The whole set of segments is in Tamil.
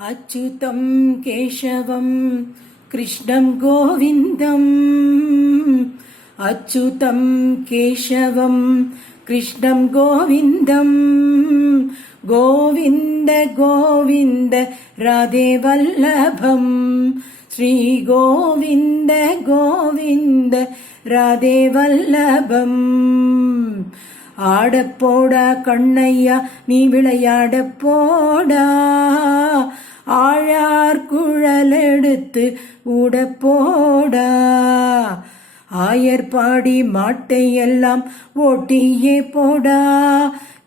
अच्युतं केशवं कृष्णं गोविन्दम् अच्युतं केशवं कृष्णं गोविन्दम् गोविन्द गोविन्द राधे वल्लभं श्री गोविन्द गोविन्द राधे वल्लभम् ஆடப்போடா கண்ணையா நீ விளையாடப் போடா ஆழார் குழல் எடுத்து ஊடப்போடா ஆயர்பாடி மாட்டையெல்லாம் ஓட்டியே போடா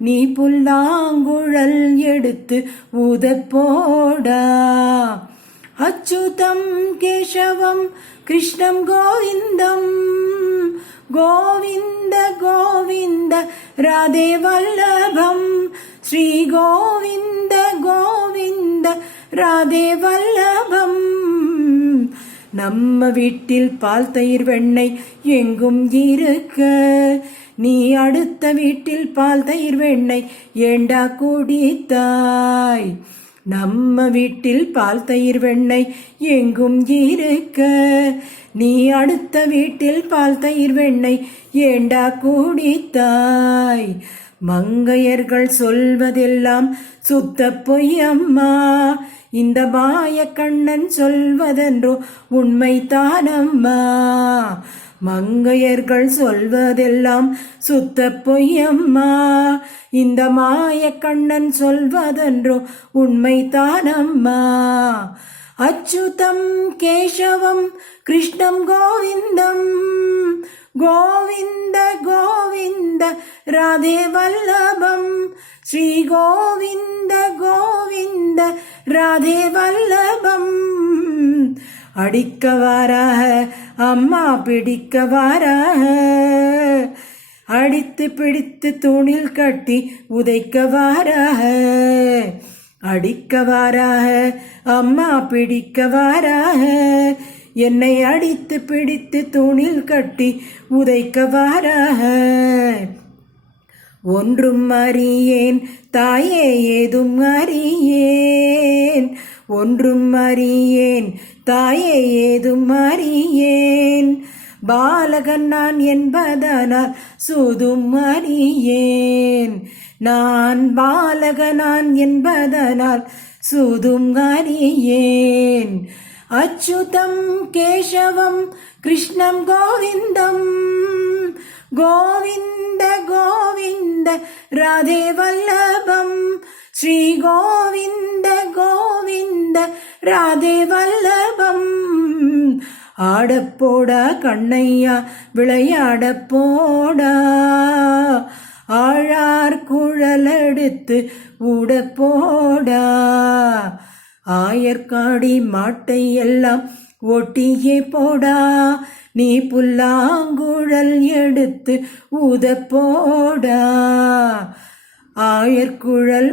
நீ புல்லாங்குழல் எடுத்து ஊதப்போடா அச்சுதம் கேசவம் கிருஷ்ணம் கோவிந்தம் கோவிந்த கோவிந்த ராதே வல்லபம் ஸ்ரீ கோவிந்த கோவிந்த ராதே வல்லபம் நம்ம வீட்டில் பால் தயிர் வெண்ணெய் எங்கும் இருக்க நீ அடுத்த வீட்டில் பால் தயிர் வெண்ணெய் ஏண்டா குடித்தாய் நம்ம வீட்டில் பால் தயிர் வெண்ணெய் எங்கும் இருக்க நீ அடுத்த வீட்டில் பால் தயிர் வெண்ணெய் ஏண்டா குடித்தாய் மங்கையர்கள் சொல்வதெல்லாம் சுத்த பொய்யம்மா இந்த மாய கண்ணன் சொல்வதென்றோ உண்மை தானம்மா மங்கையர்கள் சொல்வதெல்லாம் சுத்த பொய்யம்மா இந்த மாய கண்ணன் சொல்வதென்றோ உண்மை தானம்மா அச்சுதம் கேசவம் கிருஷ்ணம் கோவிந்தம் கோவிந்த கோவிந்த ராதே வல்லபம் ஸ்ரீ கோவிந்த கோவிந்த ராதே வல்லபம் அடிக்க வாராக அம்மா பிடிக்க வாராக அடித்து பிடித்து தூணில் கட்டி உதைக்க வாராக அடிக்க வாராக அம்மா பிடிக்க வாராக என்னை அடித்து பிடித்து தூணில் கட்டி உதைக்க வாராக ஒன்றும் அறியேன் தாயே ஏதும் அறியேன் ஒன்றும் அறியேன் தாயே ஏதும் அறியேன் பாலகன் நான் என்பதனால் சூதும் அறியேன் நான் பாலகனான் என்பதனால் சூதும் அறியேன் அச்சுதம் கேசவம் கிருஷ்ணம் கோவிந்தம் கோவிந்த கோவிந்த ராதே வல்லபம் ஸ்ரீ கோவிந்த கோவிந்த ராதே வல்லபம் ஆடப்போடா கண்ணையா விளையாடப் போடா ஆழார் குழல் எடுத்து ஊடப்போடா ஆயர்காடி மாட்டை எல்லாம் ஓட்டியே போடா நீ புல்லாங்குழல் எடுத்து ஊதப்போடா ஆயர்குழல்